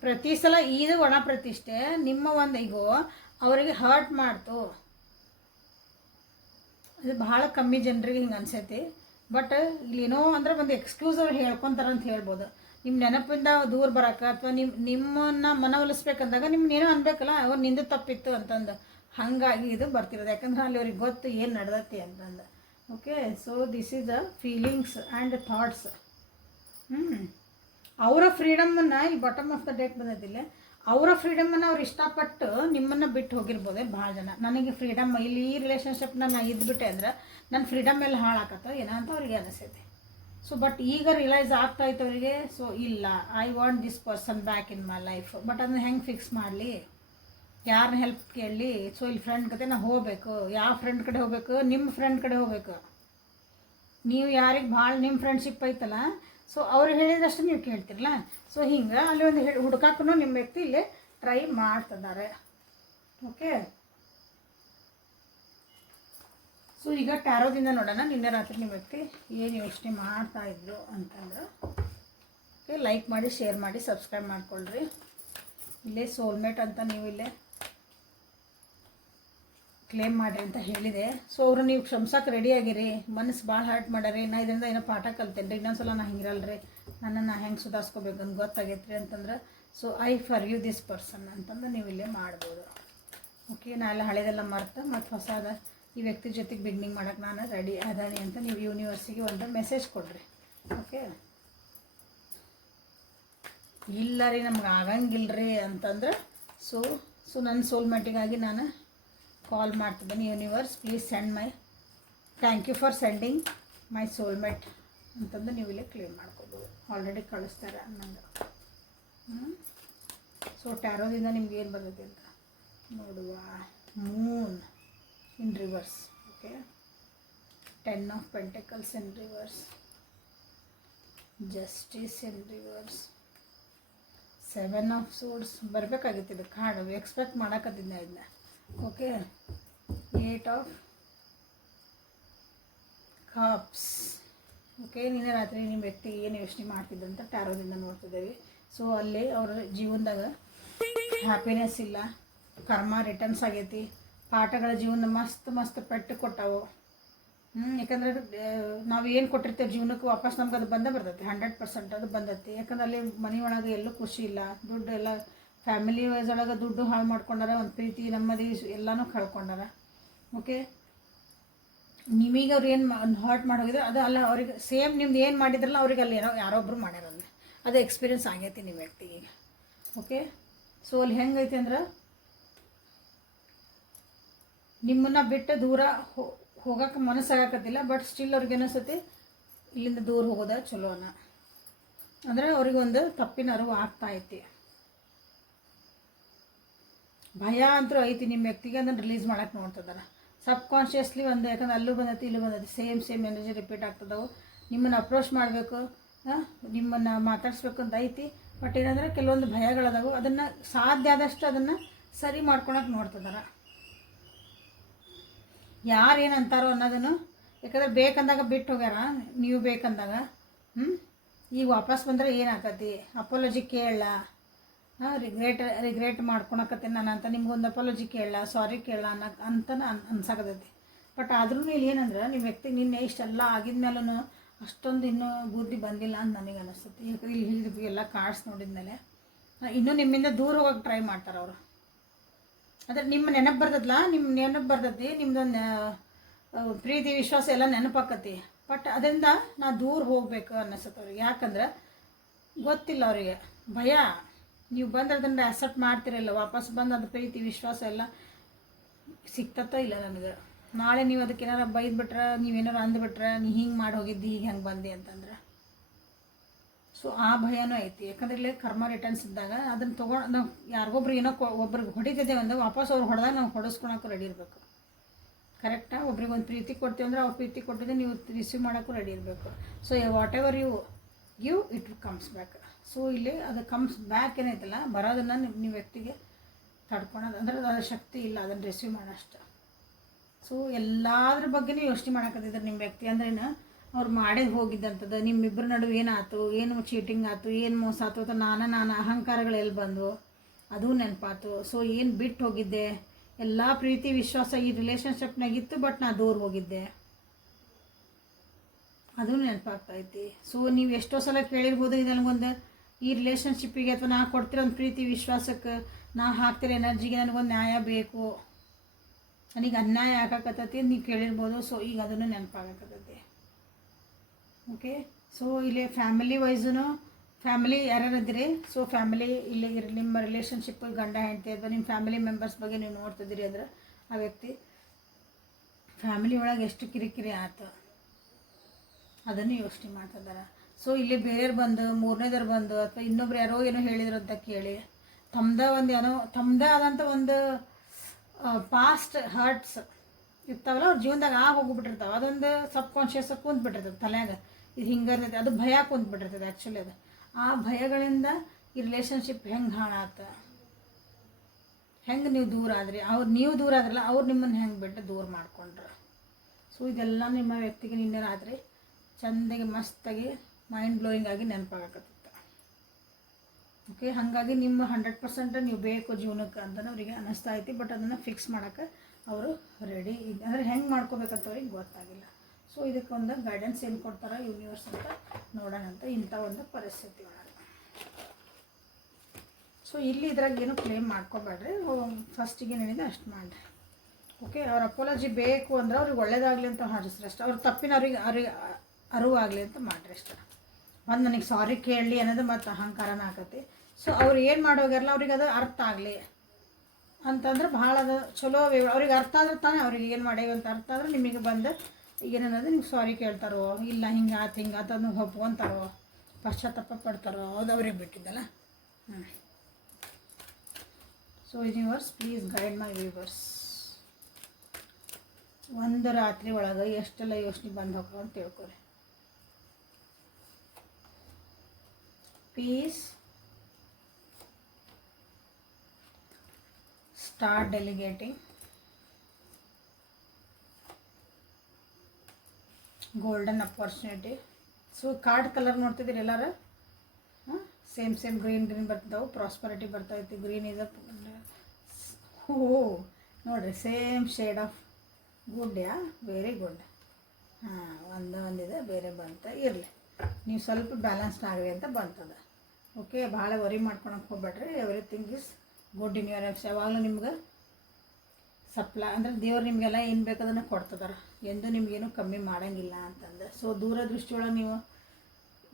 ಪ್ರತಿ ಸಲ ಇದು ಒಣ ಪ್ರತಿಷ್ಠೆ ನಿಮ್ಮ ಒಂದು ಈಗೋ ಅವರಿಗೆ ಹರ್ಟ್ ಮಾಡ್ತು. ಅದು ಭಾಳ ಕಮ್ಮಿ ಜನರಿಗೆ ಹಿಂಗೆ ಅನ್ಸೈತಿ. ಬಟ್ ಇಲ್ಲೇನೋ ಅಂದ್ರೆ ಒಂದು ಎಕ್ಸ್ಕ್ಯೂಸ್ ಅವ್ರು ಹೇಳ್ಕೊತಾರೆ ಅಂತ ಹೇಳ್ಬೋದು. ನಿಮ್ಮ ನೆನಪಿಂದ ದೂರ ಬರೋಕೆ ಅಥವಾ ನಿಮ್ಮನ್ನು ಮನವೊಲಿಸ್ಬೇಕಂದಾಗ ನಿಮ್ಮನ್ನೇನೋ ಅನ್ಬೇಕಲ್ಲ, ಅವ್ರು ನಿಂದು ತಪ್ಪಿತ್ತು ಅಂತಂದು. ಹಾಗಾಗಿ ಇದು ಬರ್ತಿರೋದು. ಯಾಕಂದ್ರೆ ಅಲ್ಲಿ ಅವ್ರಿಗೆ ಗೊತ್ತು ಏನು ನಡೆದೈತಿ ಅಂತಂದು. Okay, so this is a feelings and thoughts. ಅವರ ಫ್ರೀಡಮನ್ನು ಇಲ್ಲಿ ಬಾಟಮ್ ಆಫ್ ದ ಡೆಕ್ ಬಂದಿದ್ದಿಲ್ಲ. ಅವರ ಫ್ರೀಡಮನ್ನು ಅವ್ರು ಇಷ್ಟಪಟ್ಟು ನಿಮ್ಮನ್ನು ಬಿಟ್ಟು ಹೋಗಿರ್ಬೋದೆ ಭಾಳ ಜನ. ನನಗೆ ಫ್ರೀಡಮ್ ಇಲ್ಲಿ ಈ ರಿಲೇಷನ್ಶಿಪ್ನ ನಾನು ಇದ್ಬಿಟ್ಟೆ ಅಂದ್ರೆ ನನ್ನ ಫ್ರೀಡಮ್ ಎಲ್ಲ ಹಾಳಾಕತ್ತ ಏನೋ ಅಂತ ಅವ್ರಿಗೆ ಅನಿಸೈತೆ. ಸೊ ಬಟ್ ಈಗ ರಿಯಲೈಸ್ ಆಗ್ತಾಯಿತ್ತು ಅವರಿಗೆ. ಸೊ ಇಲ್ಲ, I want this person back in my life. But ಅದನ್ನ ಹೆಂಗೆ ಫಿಕ್ಸ್ ಮಾಡಲಿ, ಯಾರನ್ನ ಹೆಲ್ಪ್ ಕೇಳಲಿ? ಸೊ ಇಲ್ಲಿ ಫ್ರೆಂಡ್ ಕತೆ ನಾವು ಹೋಗಬೇಕು. ಯಾವ ಫ್ರೆಂಡ್ ಕಡೆ ಹೋಗಬೇಕು? ನಿಮ್ಮ ಫ್ರೆಂಡ್ ಕಡೆ ಹೋಗಬೇಕು. ನೀವು ಯಾರಿಗೆ ಭಾಳ ನಿಮ್ಮ ಫ್ರೆಂಡ್ಶಿಪ್ ಐತಲ್ಲ, ಸೊ ಅವ್ರು ಹೇಳಿದಷ್ಟು ನೀವು ಕೇಳ್ತಿರಲ್ಲ. ಸೊ ಹಿಂಗೆ ಅಲ್ಲಿ ಒಂದು ಹುಡುಕಾಕು ನಿಮ್ಮ ವ್ಯಕ್ತಿ ಇಲ್ಲಿ ಟ್ರೈ ಮಾಡ್ತಿದ್ದಾರೆ. ಓಕೆ, ಸೊ ಈಗ ಟ್ಯಾರೋದಿಂದ ನೋಡೋಣ ನಿನ್ನೆ ರಾತ್ರಿ ನಿಮ್ಮ ವ್ಯಕ್ತಿ ಏನು ಯೋಚನೆ ಮಾಡ್ತಾಯಿದ್ರು ಅಂತಂದ್ರೆ. ಓಕೆ, ಲೈಕ್ ಮಾಡಿ, ಶೇರ್ ಮಾಡಿ, ಸಬ್ಸ್ಕ್ರೈಬ್ ಮಾಡ್ಕೊಳ್ರಿ. ಇಲ್ಲೇ ಸೋಲ್ಮೇಟ್ ಅಂತ ನೀವು ಇಲ್ಲೇ ಕ್ಲೇಮ್ ಮಾಡಿರಿ ಅಂತ ಹೇಳಿದೆ. ಸೊ ಅವರು ನೀವು ಕ್ಷಮಿಸಕ್ಕೆ ರೆಡಿಯಾಗಿರಿ, ಮನಸ್ಸು ಭಾಳ ಹರ್ಟ್ ಮಾಡ್ಯಾರಿ, ನಾ ಇದರಿಂದ ಏನೋ ಪಾಠ ಕಲ್ತೇನೆ ರೀ, ಇನ್ನೊಂದ್ಸಲ ನಾ ಹಿಂಗಿರಲ್ರಿ, ನನ್ನನ್ನು ಹೆಂಗೆ ಸುಧಾರಿಸ್ಕೋಬೇಕು ಅಂತ ಗೊತ್ತಾಗೈತೆ ರೀ ಅಂತಂದ್ರೆ, so I for you this person ಅಂತಂದ್ರೆ ನೀವು ಇಲ್ಲೇ ಮಾಡ್ಬೋದು. ಓಕೆ, ನಾ ಎಲ್ಲ ಹಳೆದೆಲ್ಲ ಮರ್ತು ಮತ್ತು ಹೊಸದ ಈ ವ್ಯಕ್ತಿ ಜೊತೆಗೆ ಬಿಗ್ನಿಂಗ್ ಮಾಡೋಕ್ಕೆ ನಾನು ರೆಡಿ ಅದಾನಿ ಅಂತ ನೀವು ಯೂನಿವರ್ಸಿಗೆ ಒಂದು ಮೆಸೇಜ್ ಕೊಡ್ರಿ. ಓಕೆ, ಇಲ್ಲ ರೀ ನಮ್ಗೆ ಆಗಂಗಿಲ್ಲರಿ ಅಂತಂದ್ರೆ ಸೊ ನನ್ನ ಸೋಲ್ಮೇಟಿಗಾಗಿ ನಾನು ಕಾಲ್ ಮಾಡ್ತಿದ್ದೀನಿ. Universe please send my thank you for sending my soulmate ಅಂತಂದು ನೀವು ಇಲ್ಲೇ ಕ್ಲೇಮ್ ಮಾಡ್ಕೋಬೋದು. ಆಲ್ರೆಡಿ ಕಳಿಸ್ತಾರೆ ಅನ್ನಂಗೆ. ಸೊ ಟ್ಯಾರೋದಿಂದ ನಿಮ್ಗೆ ಏನು ಬರ್ತೈತೆ ಅಂತ ನೋಡುವ. Moon in reverse. Okay, 10 of pentacles in reverse, justice in reverse, 7 of swords ಬರಬೇಕಾಗಿತ್ತು ಇದು ಕಾರ್ಡು, ಎಕ್ಸ್ಪೆಕ್ಟ್ ಮಾಡೋಕತ್ತಿದ್ದೆ ಇದನ್ನ. Okay, 8 of cups. ಓಕೆ, ನಿನ್ನೆ ರಾತ್ರಿ ನಿಮ್ಮ ವ್ಯಕ್ತಿ ಏನು ಯೋಚನೆ ಮಾಡ್ತಿದ್ದಂತ ಟ್ಯಾರೋದಿಂದ ನೋಡ್ತಿದ್ದೇವೆ. ಸೊ ಅಲ್ಲಿ ಅವ್ರ ಜೀವನದಾಗ ಹ್ಯಾಪಿನೆಸ್ ಇಲ್ಲ, ಕರ್ಮ ರಿಟರ್ನ್ಸ್ ಆಗೈತಿ, ಪಾಠಗಳ ಜೀವನ ಮಸ್ತ್ ಪೆಟ್ಟು ಕೊಟ್ಟಾವು. ಯಾಕಂದ್ರೆ ನಾವು ಏನು ಕೊಟ್ಟಿರ್ತೇವೆ ಜೀವನಕ್ಕೆ ವಾಪಸ್ ನಮ್ಗೆ ಅದು ಬಂದೇ ಬರ್ತೈತಿ, 100% ಅದು ಬಂದೈತಿ. ಯಾಕಂದ್ರೆ ಅಲ್ಲಿ ಮನೆಯೊಳಗೆ ಎಲ್ಲೂ ಖುಷಿ ಇಲ್ಲ, ದುಡ್ಡು ಎಲ್ಲ ಫ್ಯಾಮಿಲಿ ವೈಸ್ ಒಳಗೆ ದುಡ್ಡು ಹಾಳು ಮಾಡ್ಕೊಂಡಾರ, ಒಂದು ಪ್ರೀತಿ ನೆಮ್ಮದಿ ಎಲ್ಲನೂ ಕಳ್ಕೊಂಡಾರ. ಓಕೆ, ನಿಮಗೆ ಅವ್ರು ಏನು ಹರ್ಟ್ ಮಾಡೋಗಿದ್ರೆ ಅದು ಅಲ್ಲ, ಅವ್ರಿಗೆ ಸೇಮ್ ನಿಮ್ದು ಏನು ಮಾಡಿದ್ರಲ್ಲ ಅವ್ರಿಗೆ ಅಲ್ಲಿ ಯಾರೊಬ್ಬರು ಮಾಡ್ಯಾರಲ್ಲ, ಅದು ಎಕ್ಸ್ಪೀರಿಯನ್ಸ್ ಆಗೈತಿ ನಿಮ್ಮ ವ್ಯಕ್ತಿಗೆ. ಓಕೆ, ಸೊ ಅಲ್ಲಿ ಹೆಂಗೈತಿ ಅಂದ್ರೆ ನಿಮ್ಮನ್ನು ಬಿಟ್ಟು ದೂರ ಹೋಗೋಕೆ ಮನಸ್ಸಾಗಕತ್ತಿಲ್ಲ, ಬಟ್ ಸ್ಟಿಲ್ ಅವ್ರಿಗೆ ಅನಿಸ್ತತಿ ಇಲ್ಲಿಂದ ದೂರ ಹೋಗೋದ ಚಲೋನ, ಅಂದರೆ ಅವ್ರಿಗೊಂದು ತಪ್ಪಿನ ಅರಿವು ಆಗ್ತಾ ಐತಿ. ಭಯ ಅಂತೂ ಐತಿ ನಿಮ್ಮ ವ್ಯಕ್ತಿಗೆ, ಅದನ್ನು ರಿಲೀಸ್ ಮಾಡೋಕ್ಕೆ ನೋಡ್ತಿದ್ದಾರೆ ಸಬ್ಕಾನ್ಷಿಯಸ್ಲಿ ಒಂದು. ಯಾಕಂದ್ರೆ ಅಲ್ಲೂ ಬಂದೈತಿ ಇಲ್ಲೂ ಬಂದೈತಿ, ಸೇಮ್ ಎನರ್ಜಿ ರಿಪೀಟ್ ಆಗ್ತದವು. ನಿಮ್ಮನ್ನು ಅಪ್ರೋಚ್ ಮಾಡಬೇಕು, ನಿಮ್ಮನ್ನು ಮಾತಾಡಿಸ್ಬೇಕು ಅಂತ ಐತಿ, ಬಟ್ ಏನಂದರೆ ಕೆಲವೊಂದು ಭಯಗಳದಾವು, ಅದನ್ನು ಸಾಧ್ಯ ಆದಷ್ಟು ಅದನ್ನು ಸರಿ ಮಾಡ್ಕೊಳಕ್ಕೆ ನೋಡ್ತಿದ್ದಾರೆ. ಯಾರು ಏನು ಅಂತಾರೋ ಅನ್ನೋದನ್ನು, ಯಾಕಂದ್ರೆ ಬೇಕಂದಾಗ ಬಿಟ್ಟು ಹೋಗ್ಯಾರ, ನೀವು ಬೇಕಂದಾಗ ಈಗ ವಾಪಸ್ ಬಂದರೆ ಏನಾಕತಿ, ಅಪಾಲಜಿ ಕೇಳಲ್ಲ, ರಿಗ್ರೆಟ್ ಮಾಡ್ಕೊಳಕತ್ತೀನಿ ನಾನು ಅಂತ ನಿಮ್ಗೊಂದು ಅಪಾಲಜಿ ಕೇಳಲ್ಲ, ಸಾರಿ ಕೇಳಲ್ಲ ಅಂತ ಅನ್ಸಾಕತೈತಿ. ಬಟ್ ಆದ್ರೂ ಇಲ್ಲಿ ಏನಂದ್ರೆ ನಿಮ್ಮ ವ್ಯಕ್ತಿ ನಿನ್ನೆ ಇಷ್ಟೆಲ್ಲ ಆಗಿದ್ಮೇಲೂ ಅಷ್ಟೊಂದು ಇನ್ನೂ ಬುದ್ಧಿ ಬಂದಿಲ್ಲ ಅಂತ ನನಗೆ ಅನಿಸ್ತೈತಿ. ಇಲ್ಲಿ ಎಲ್ಲ ಕಾರ್ಡ್ಸ್ ನೋಡಿದ್ಮೇಲೆ ಇನ್ನೂ ನಿಮ್ಮಿಂದ ದೂರ ಹೋಗೋಕೆ ಟ್ರೈ ಮಾಡ್ತಾರೆ ಅವರು. ಅಂದರೆ ನಿಮ್ಮ ನೆನಪು ಬರ್ತದಲ್ಲ, ನಿಮ್ಮ ನೆನಪು ಬರ್ತೈತಿ, ನಿಮ್ದೊಂದು ಪ್ರೀತಿ ವಿಶ್ವಾಸ ಎಲ್ಲ ನೆನಪಾಕತಿ, ಬಟ್ ಅದರಿಂದ ನಾ ದೂರ ಹೋಗ್ಬೇಕು ಅನ್ನಿಸ್ತೈತೆ ಅವ್ರಿಗೆ. ಯಾಕಂದ್ರೆ ಗೊತ್ತಿಲ್ಲ ಅವರಿಗೆ, ಭಯ. ನೀವು ಬಂದ್ರೆ ಅದನ್ನು ಅಕ್ಸೆಪ್ಟ್ ಮಾಡ್ತಿರಲ್ಲ, ವಾಪಸ್ ಬಂದು ಅದು ಪ್ರೀತಿ ವಿಶ್ವಾಸ ಎಲ್ಲ ಸಿಕ್ತತ್ತ ಇಲ್ಲ ನನಗೆ. ನಾಳೆ ನೀವು ಅದಕ್ಕೆ ಏನಾರು ಬೈದ್ಬಿಟ್ರೆ, ನೀವೇನಾರು ಅಂದ್ಬಿಟ್ರೆ, ನೀ ಹಿಂಗೆ ಮಾಡಿ ಹೋಗಿದ್ದಿ, ಹೀಗೆ ಹೆಂಗೆ ಬಂದೆ ಅಂತಂದ್ರೆ, ಸೊ ಆ ಭಯನೂ ಐತಿ. ಯಾಕಂದ್ರೆ ಇಲ್ಲಿ ಕರ್ಮ ರಿಟರ್ನ್ಸ್ ಇದ್ದಾಗ ಅದನ್ನು ತೊಗೊಂಡು ನಾವು ಯಾರಿಗೊಬ್ರು ಏನೋ ಒಬ್ರಿಗೆ ಹೊಡಿತಿದ್ದೇವೆ ಅಂದ್ರೆ ವಾಪಸ್ ಅವ್ರು ಹೊಡೆದಾಗ ನಾವು ಹೊಡೆಸ್ಕೊಳಕ್ಕೂ ರೆಡಿ ಇರಬೇಕು. ಕರೆಕ್ಟಾ? ಒಬ್ರಿಗೆ ಒಂದು ಪ್ರೀತಿ ಕೊಡ್ತೀವಿ ಅಂದ್ರೆ ಅವ್ರು ಪ್ರೀತಿ ಕೊಟ್ಟಿದ್ದೆ ನೀವು ರಿಸೀವ್ ಮಾಡೋಕ್ಕೂ ರೆಡಿ ಇರಬೇಕು. So whatever you give it comes back. So ಇಲ್ಲಿ ಅದು ಕಮ್ಸ್ ಬ್ಯಾಕ್ ಏನೈತಲ್ಲ ಬರೋದನ್ನು ನೀವು ವ್ಯಕ್ತಿಗೆ ತಡ್ಕೊಳೋದು ಅಂದ್ರೆ ಅದರ ಶಕ್ತಿ ಇಲ್ಲ ಅದನ್ನು ರಿಸೀವ್ ಮಾಡೋಷ್ಟು. ಸೊ ಎಲ್ಲದ್ರ ಬಗ್ಗೆನೂ ಯೋಚನೆ ಮಾಡಕತ್ತಿದ್ದಾರೆ ನಿಮ್ಮ ವ್ಯಕ್ತಿ. ಅಂದ್ರೇನು ಅವ್ರು ಮಾಡೇ ಹೋಗಿದ್ದಂಥದ್ದು, ನಿಮ್ಮಿಬ್ಬರ ನಡುವೆ ಏನಾಯ್ತು, ಏನು ಚೀಟಿಂಗ್ ಆಯ್ತು, ಏನು ಮೋಸ ಆಯ್ತು ಅಥವಾ ನಾನು ಅಹಂಕಾರಗಳು ಎಲ್ಲಿ ಬಂದವು ಅದು ನೆನಪಾತು. ಸೊ ಏನು ಬಿಟ್ಟು ಹೋಗಿದ್ದೆ, ಎಲ್ಲ ಪ್ರೀತಿ ವಿಶ್ವಾಸ ಈ ರಿಲೇಷನ್ಶಿಪ್ನಾಗಿತ್ತು, ಬಟ್ ನಾ ದೂರ ಹೋಗಿದ್ದೆ, ಅದು ನೆನಪಾಗ್ತೈತಿ. ಸೊ ನೀವು ಎಷ್ಟೋ ಸಲ ಕೇಳಿರ್ಬೋದು, ಇದು ನನಗೊಂದು ಈ ರಿಲೇಷನ್ಶಿಪ್ಪಿಗೆ ಅಥವಾ ನಾ ಕೊಡ್ತಿರೋ ಒಂದು ಪ್ರೀತಿ ವಿಶ್ವಾಸಕ್ಕೆ ನಾ ಹಾಕ್ತಿರೋ ಎನರ್ಜಿಗೆ ನನಗೊಂದು ನ್ಯಾಯ ಬೇಕು, ನನಗೆ ಅನ್ಯಾಯ ಆಗಾಕತ್ತೈತಿ ನೀವು ಕೇಳಿರ್ಬೋದು. ಸೊ ಈಗ ಅದನ್ನು ನೆನಪಾಗಕತ್ತೈತಿ. ಓಕೆ, ಸೊ ಇಲ್ಲಿ ಫ್ಯಾಮಿಲಿ ವೈಸೂ ಫ್ಯಾಮಿಲಿ ಯಾರ್ಯಾರಿದ್ದೀರಿ, ಸೊ ಫ್ಯಾಮಿಲಿ ಇಲ್ಲಿ ನಿಮ್ಮ ರಿಲೇಷನ್ಶಿಪ್ ಗಂಡ ಹೆಂಡತಿ ಅಥವಾ ನಿಮ್ಮ ಫ್ಯಾಮಿಲಿ ಮೆಂಬರ್ಸ್ ಬಗ್ಗೆ ನೀವು ನೋಡ್ತಿದ್ದೀರಿ ಅಂದ್ರೆ ಆ ವ್ಯಕ್ತಿ ಫ್ಯಾಮಿಲಿ ಒಳಗೆ ಎಷ್ಟು ಕಿರಿಕಿರಿ ಆಯ್ತು ಅದನ್ನು ಯೋಚನೆ ಮಾಡ್ತಿದ್ದಾರೆ. ಸೊ ಇಲ್ಲಿ ಬೇರೆಯವ್ರು ಬಂದು ಮೂರನೇದವ್ರು ಬಂದು ಅಥವಾ ಇನ್ನೊಬ್ರು ಯಾರೋ ಏನೋ ಹೇಳಿದ್ರು ಅಂತ ಕೇಳಿ ತಮ್ಮದೇ ಆದಂಥ ಒಂದು ಪಾಸ್ಟ್ ಹರ್ಟ್ಸ್ ಇರ್ತಾವಲ್ಲ ಅವ್ರ ಜೀವನದಾಗ ಹೋಗ್ಬಿಟ್ಟಿರ್ತಾವೆ. ಅದೊಂದು ಸಬ್ಕಾನ್ಷಿಯಸ್ ಕುಂತ್ಬಿಟ್ಟಿರ್ತದೆ ತಲೆಯಾಗ, ಇದು ಹಿಂಗೆ ಇರ್ತೈತೆ, ಅದು ಭಯ ಕುಂತ್ಬಿಟ್ಟಿರ್ತದೆ ಆ್ಯಕ್ಚುಲಿ. ಅದು ಆ ಭಯಗಳಿಂದ ಈ ರಿಲೇಷನ್ಶಿಪ್ ಹೆಂಗೆ ಹಾಳಾತ, ಹೆಂಗೆ ನೀವು ದೂರ ಆದ್ರಿ, ನೀವು ದೂರ ಆದ್ರಲ್ಲ ಅವ್ರು ನಿಮ್ಮನ್ನು ಹೆಂಗೆ ಬಿಟ್ಟು ದೂರ ಮಾಡ್ಕೊಂಡ್ರು. ಸೊ ಇದೆಲ್ಲ ನಿಮ್ಮ ವ್ಯಕ್ತಿಗೆ ನಿನ್ನೆ ರಾತ್ರಿ ಚಂದಾಗಿ ಮಸ್ತಾಗಿ ಮೈಂಡ್ ಬ್ಲೋಯಿಂಗ್ ಆಗಿ ನೆನಪಾಗಕತ್ತಿತ್ತು. ಓಕೆ, ಹಾಗಾಗಿ ನಿಮ್ಮ 100% ನೀವು ಬೇಕು ಜೀವನಕ್ಕೆ ಅಂತಲೇ ಅವರಿಗೆ ಅನ್ನಿಸ್ತಾ ಐತಿ. ಬಟ್ ಅದನ್ನು ಫಿಕ್ಸ್ ಮಾಡೋಕ್ಕೆ ಅವರು ರೆಡಿ ಇದೆ. ಅಂದರೆ ಹೆಂಗೆ ಮಾಡ್ಕೋಬೇಕಂತ ಅವ್ರಿಗೆ ಗೊತ್ತಾಗಿಲ್ಲ. ಸೊ ಇದಕ್ಕೊಂದು ಗೈಡೆನ್ಸ್ ಏನು ಕೊಡ್ತಾರೆ ಯೂನಿವರ್ಸ್ ಅಂತ ನೋಡೋಣ ಅಂತ ಇಂಥ ಒಂದು ಪರಿಸ್ಥಿತಿ ಒಳಗೆ. ಸೊ ಇಲ್ಲಿ ಇದ್ರಾಗ ಏನು ಕ್ಲೇಮ್ ಮಾಡ್ಕೋಬೇಡ್ರಿ, ಫಸ್ಟಿಗೆ ಏನಿದೆ ಅಷ್ಟು ಮಾಡಿರಿ. ಓಕೆ, ಅವ್ರ ಅಪಾಲಜಿ ಬೇಕು ಅಂದ್ರೆ ಅವ್ರಿಗೆ ಒಳ್ಳೇದಾಗಲಿ ಅಂತ ಹಾರಿಸ್ರಿ ಅಷ್ಟೇ. ಅವ್ರ ತಪ್ಪಿನ ಅವ್ರಿಗೆ ಅರಿವಾಗಲಿ ಅಂತ ಮಾಡಿರಿ ಅಷ್ಟೇ. ಒಂದು ನನಗೆ ಸಾರಿ ಕೇಳಲಿ ಅನ್ನೋದು ಮತ್ತು ಅಹಂಕಾರನ ಆಕತಿ. ಸೊ ಅವ್ರು ಏನು ಮಾಡೋಗ್ಯಾರಲ್ಲ ಅವ್ರಿಗೆ ಅದು ಅರ್ಥ ಆಗಲಿ ಅಂತಂದ್ರೆ ಭಾಳ ಅದು ಚಲೋ. ಅವ್ರಿಗೆ ಅರ್ಥ ಆದ್ರೆ ತಾನೇ ಅವ್ರಿಗೆ ಏನು ಮಾಡೇವಿ ಅಂತ ಅರ್ಥ ಆದ್ರೆ ನಿಮಗೆ ಬಂದು ಏನನ್ನೋದು ನೀವು ಸಾರಿ ಕೇಳ್ತಾರೋ, ಇಲ್ಲ ಹಿಂಗೆ ಆತು ಹಿಂಗೆ ಆತು ಅದನ್ನು ಒಪ್ಕೊಂತಾರೋ, ಪಶ್ಚಾತ್ತಾಪ ಪಡ್ತಾರೋ, ಅದು ಅವ್ರಿಗೆ ಬಿಟ್ಟಿದ್ದಲ್ಲ. So universe please guide my viewers. ಒಂದು ರಾತ್ರಿ ಒಳಗೆ ಎಷ್ಟೆಲ್ಲ ಯೋಚನೆ ಬಂದು ಹೋಗ್ತಾವ ಅಂತ ತಿಳ್ಕೊರಿ. Peace, start delegating, golden opportunity. So card colour ನೋಡ್ತಿದ್ದೀರಿ ಎಲ್ಲರೂ, ಸೇಮ್ ಗ್ರೀನ್ ಬರ್ತಿದ್ದಾವೆ. ಪ್ರಾಸ್ಪರಿಟಿ ಬರ್ತೈತಿ. ಗ್ರೀನ್ ಇಸ್ ನೋಡಿರಿ same shade of good. Very good. ಒಂದಿದೆ ಬೇರೆ ಬಂತ ಇರಲಿ, ನೀವು ಸ್ವಲ್ಪ ಬ್ಯಾಲೆನ್ಸ್ಡ್ ಆಗಲಿ ಅಂತ ಬಂತದ. ಓಕೆ, ಭಾಳ ವರಿ ಮಾಡ್ಕೊಳಕ್ಕೆ ಹೋಗ್ಬೇಡ್ರಿ. Everything is good in your life. ಯಾವಾಗಲೂ ನಿಮ್ಗೆ ಸಪ್ಲೈ ಅಂದರೆ ದೇವ್ರು ನಿಮಗೆಲ್ಲ ಏನು ಬೇಕದನ್ನು ಕೊಡ್ತದಾರ. ಎಂದು ನಿಮಗೇನು ಕಮ್ಮಿ ಮಾಡೋಂಗಿಲ್ಲ ಅಂತಂದು. ಸೊ ದೂರದೃಷ್ಟಿಯೊಳಗೆ ನೀವು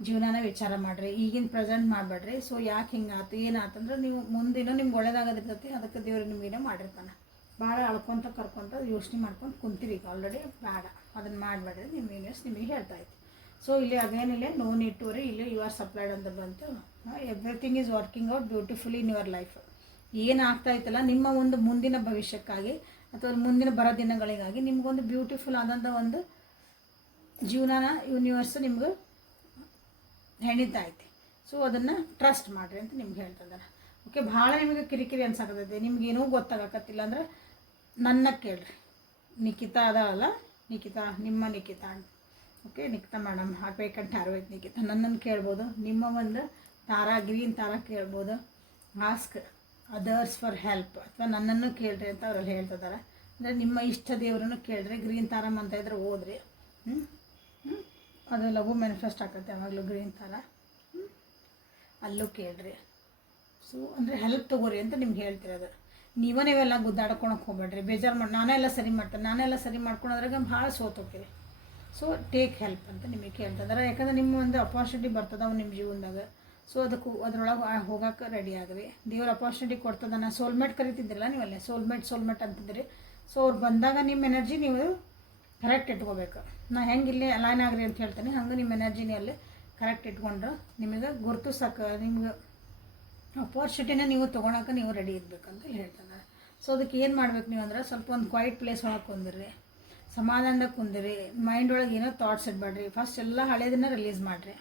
ಜೀವನನ ವಿಚಾರ ಮಾಡಿರಿ, ಈಗಿನ ಪ್ರೆಸೆಂಟ್ ಮಾಡಬೇಡ್ರಿ. ಸೊ ಯಾಕೆ ಹಿಂಗಾತು ಏನಾತಂದ್ರೆ ನೀವು ಮುಂದಿನ ನಿಮ್ಗೆ ಒಳ್ಳೇದಾಗೋದಿರ್ತೈತಿ, ಅದಕ್ಕೆ ದೇವ್ರು ನಿಮಗೇನೋ ಮಾಡಿರ್ತಾನೆ. ಭಾಳ ಅಳ್ಕೊತ ಕರ್ಕೊತ ಯೋಚನೆ ಮಾಡ್ಕೊಂಡು ಕುಂತೀರಿ ಈಗ ಆಲ್ರೆಡಿ, ಬೇಡ ಅದನ್ನು ಮಾಡಬೇಡ್ರಿ. ನಿಮ್ಮ ಯೂನಿವರ್ಸ್ ನಿಮಗೆ ಹೇಳ್ತಾ ಐತಿ. ಸೊ ಇಲ್ಲಿ ಅಗೇನಿಲ್ಲ, ನೋ ನೀಡ್ ಟು ವರಿ. ಇಲ್ಲಿ ಯು ಆರ್ ಸಪ್ಲೈಡ್ ಅಂತ ಬಂತು. Everything is working out beautifully in your life. ಏನಾಗ್ತಾ ಇತ್ತಲ್ಲ ನಿಮ್ಮ ಒಂದು ಮುಂದಿನ ಭವಿಷ್ಯಕ್ಕಾಗಿ ಅಥವಾ ಮುಂದಿನ ಬರೋ ದಿನಗಳಿಗಾಗಿ ನಿಮಗೊಂದು ಬ್ಯೂಟಿಫುಲ್ ಆದಂಥ ಒಂದು ಜೀವನನ ಯೂನಿವರ್ಸ್ ನಿಮ್ಗೆ ಹೆಣಿತಾ ಐತಿ. ಸೊ ಅದನ್ನು ಟ್ರಸ್ಟ್ ಮಾಡಿರಿ ಅಂತ ನಿಮ್ಗೆ ಹೇಳ್ತಿದ್ದಾರೆ. ಓಕೆ, ಭಾಳ ನಿಮಗೆ ಕಿರಿಕಿರಿ ಅನ್ಸಾಕತ್ತೈತಿ, ನಿಮ್ಗೇನೂ ಗೊತ್ತಾಗಕತ್ತಿಲ್ಲ ಅಂದ್ರೆ ನನ್ನ ಕೇಳ್ರಿ. ನಿಖಿತಾ ಅದಾವಲ್ಲ, ನಿಮ್ಮ ನಿಖಿತಾ. ಓಕೆ, ನಿಖಿತಾ ಮೇಡಮ್ ಹಾಕ್ಬೇಕಂತ ಆರ್ವೈತಿ ನಿಖಿತಾ. ನನ್ನನ್ನು ಕೇಳ್ಬೋದು, ನಿಮ್ಮ ಒಂದು ಗ್ರೀನ್ ತಾರ ಕೇಳ್ಬೋದು. ಆಸ್ಕ್ ಅದರ್ಸ್ ಫಾರ್ ಹೆಲ್ಪ್ ಅಥವಾ ನನ್ನನ್ನು ಕೇಳ್ರಿ ಅಂತ ಅವ್ರಲ್ಲಿ ಹೇಳ್ತಿದ್ದಾರೆ. ಅಂದರೆ ನಿಮ್ಮ ಇಷ್ಟ ದೇವ್ರನ್ನು ಕೇಳ್ರಿ. ಗ್ರೀನ್ ತಾರ ಅಂತ ಇದ್ರೆ ಓದ್ರಿ. ಅದು ಲಘು ಮ್ಯಾನಿಫೆಸ್ಟ್ ಆಕತ್ತೆ ಯಾವಾಗಲೂ ಗ್ರೀನ್ ತಾರ. ಅಲ್ಲೂ ಕೇಳ್ರಿ. ಸೊ ಅಂದರೆ ಹೆಲ್ಪ್ ತೊಗೋರಿ ಅಂತ ನಿಮ್ಗೆ ಹೇಳ್ತಿರೋದು. ನೀವೆಲ್ಲ ಗುದ್ದಾಡ್ಕೊಳಕ್ಕೆ ಹೋಗ್ಬೇಡ್ರಿ, ಬೇಜಾರು ಮಾಡಿ ನಾನೆಲ್ಲ ಸರಿ ಮಾಡ್ತೇನೆ, ನಾನೆಲ್ಲ ಸರಿ ಮಾಡ್ಕೊಳೋದ್ರಾಗ ಭಾಳ ಸೋತೋಗ್ತೀರಿ. ಸೊ ಟೇಕ್ ಹೆಲ್ಪ್ ಅಂತ ನಿಮಗೆ ಕೇಳ್ತಿದ್ದಾರೆ. ಯಾಕಂದ್ರೆ ನಿಮ್ಮ ಒಂದು ಅಪಾರ್ಚುನಿಟಿ ಬರ್ತದವು ನಿಮ್ಮ ಜೀವನದಾಗ. ಸೊ ಅದರೊಳಗೆ ಹೋಗೋಕೆ ರೆಡಿ ಆಗ್ರಿ. ದೇವ್ರ ಅಪಾರ್ಚುನಿಟಿ ಕೊಡ್ತದನ್ನ. ಸೋಲ್ಮೇಟ್ ಕರಿತಿದ್ದಿರಲ್ಲ ನೀವಲ್ಲೇ, ಸೋಲ್ಮೇಟ್ ಅಂತಿದ್ರಿ. ಸೊ ಅವ್ರು ಬಂದಾಗ ನಿಮ್ಮ ಎನರ್ಜಿ ನೀವು ಕರೆಕ್ಟ್ ಇಟ್ಕೋಬೇಕು. ನಾ ಹೆಂಗೆ ಇಲ್ಲೇ ಅಲೈನ್ ಆಗ್ರಿ ಅಂತ ಹೇಳ್ತೀನಿ, ಹಂಗೆ ನಿಮ್ಮ ಎನರ್ಜಿನೇ ಅಲ್ಲೇ ಕರೆಕ್ಟ್ ಇಟ್ಕೊಂಡ್ರೆ ನಿಮಗೆ ಗುರುತಿಸೋಕೆ, ನಿಮ್ಗೆ ಅಪಾರ್ಚುನಿಟಿನ ನೀವು ತೊಗೊಳಕ್ಕೆ ನೀವು ರೆಡಿ ಇರಬೇಕಂತ ಹೇಳ್ತಾರೆ. ಸೊ ಅದಕ್ಕೆ ಏನು ಮಾಡ್ಬೇಕು ನೀವು ಅಂದ್ರೆ ಸ್ವಲ್ಪ ಒಂದು ಕ್ವೈಟ್ ಪ್ಲೇಸ್ ಒಳಗೆ ಕುಂದಿರಿ, ಸಮಾಧಾನದಾಗ ಕುಂದಿರಿ. ಮೈಂಡ್ ಒಳಗೆ ಏನೋ ಥಾಟ್ಸ್ ಇಡಬೇಡ್ರಿ. ಫಸ್ಟ್ ಎಲ್ಲ ಹಳೇದನ್ನ ರಿಲೀಸ್ ಮಾಡಿರಿ.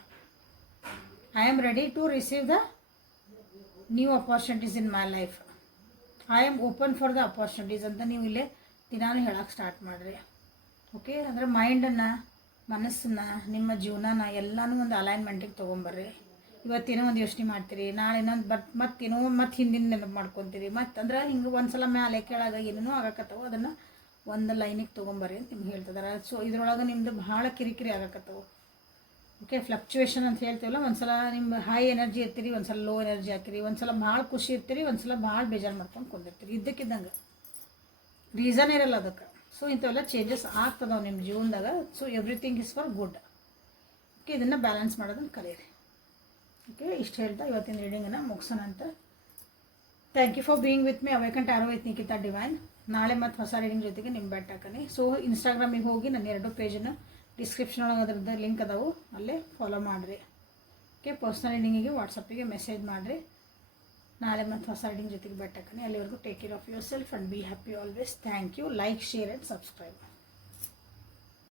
I am ready to receive the new opportunities in my life. I am open for the opportunities ಅಂತ ನೀವು ಇಲ್ಲೇ ದಿನಾನು ಹೇಳಕ್ಕೆ ಸ್ಟಾರ್ಟ್ ಮಾಡಿರಿ. ಓಕೆ, ಅಂದರೆ ಮೈಂಡನ್ನು, ಮನಸ್ಸನ್ನು, ನಿಮ್ಮ ಜೀವನನ ಎಲ್ಲನೂ ಒಂದು ಅಲೈನ್ಮೆಂಟಿಗೆ ತೊಗೊಂಬರ್ರಿ. ಇವತ್ತೇನೋ ಒಂದು ಯೋಚನೆ ಮಾಡ್ತೀರಿ, ನಾಳೆ ಇನ್ನೊಂದು ಮತ್ತೆ ಹಿಂದಿನ ನೆನಪು ಮಾಡ್ಕೊತೀರಿ. ಮತ್ತು ಅಂದ್ರೆ ಹಿಂಗೆ ಒಂದು ಸಲ ಮ್ಯಾಲೆ ಕೆಳಗೆ ಏನೇನೋ ಆಗಕತ್ತವೋ ಅದನ್ನು ಒಂದು ಲೈನಿಗೆ ತೊಗೊಂಬರ್ರಿ ಅಂತ ನಿಮ್ಗೆ ಹೇಳ್ತಿದ್ದಾರೆ. ಸೊ ಇದ್ರೊಳಗೆ ನಿಮ್ಮದು ಭಾಳ ಕಿರಿಕಿರಿ ಆಗಕತ್ತವು. ಓಕೆ, ಫ್ಲಕ್ಚುಯೇಷನ್ ಅಂತ ಹೇಳ್ತೀವಲ್ಲ, ಒಂದು ಸಲ ನಿಮ್ಮ ಹೈ ಎನರ್ಜಿ ಇರ್ತೀರಿ, ಒಂದು ಸಲ ಲೋ ಎನರ್ಜಿ ಹಾಕಿರಿ, ಒಂದು ಸಲ ಭಾಳ ಖುಷಿ ಇರ್ತೀರಿ, ಒಂದು ಸಲ ಭಾಳ ಬೇಜಾರು ಮಾಡ್ಕೊಂಡು ಕುಂದಿರ್ತೀರಿ. ಇದ್ದಕ್ಕಿದ್ದಂಗೆ ರೀಸನ್ ಇರಲ್ಲ ಅದಕ್ಕೆ. ಸೊ ಇಂಥವೆಲ್ಲ ಚೇಂಜಸ್ ಆಗ್ತದವು ನಿಮ್ಮ ಜೀವನದಾಗ. So everything is for good. Okay, ಇದನ್ನು ಬ್ಯಾಲೆನ್ಸ್ ಮಾಡೋದನ್ನು ಕಲೀರಿ. ಓಕೆ, ಇಷ್ಟು ಹೇಳ್ತಾ ಇವತ್ತಿನ ರೀಡಿಂಗನ್ನು ಮುಗಿಸೋಣ ಅಂತ. Thank you for being with me. Awakened arrow with Nikhita divine. ನಾಳೆ ಮತ್ತು ಹೊಸ ರೀಡಿಂಗ್ ಜೊತೆಗೆ ನಿಮ್ಮ ಬೆಟ್ ಹಾಕನಿ. ಸೊ ಇನ್ಸ್ಟಾಗ್ರಾಮಿಗೆ ಹೋಗಿ ನನ್ನ 2 ಪೇಜನ್ನು ಡಿಸ್ಕ್ರಿಪ್ಷನ್ ಒಳಗೆ ಅದರದ್ದು ಲಿಂಕ್ ಅದಾವು, ಅಲ್ಲೇ ಫಾಲೋ ಮಾಡಿರಿ. ಓಕೆ, ಪರ್ಸ್ನಲ್ ರೀಡಿಂಗಿಗೆ ವಾಟ್ಸಪ್ಪಿಗೆ ಮೆಸೇಜ್ ಮಾಡಿರಿ. ನಾಳೆ ಮತ್ತು ಹೊಸ ರೀಡಿಂಗ್ ಜೊತೆಗೆ ಬೆಟ್ ಹಾಕನಿ. ಅಲ್ಲಿವರೆಗೂ take care of yourself and be happy always. Thank you. Like, share and subscribe.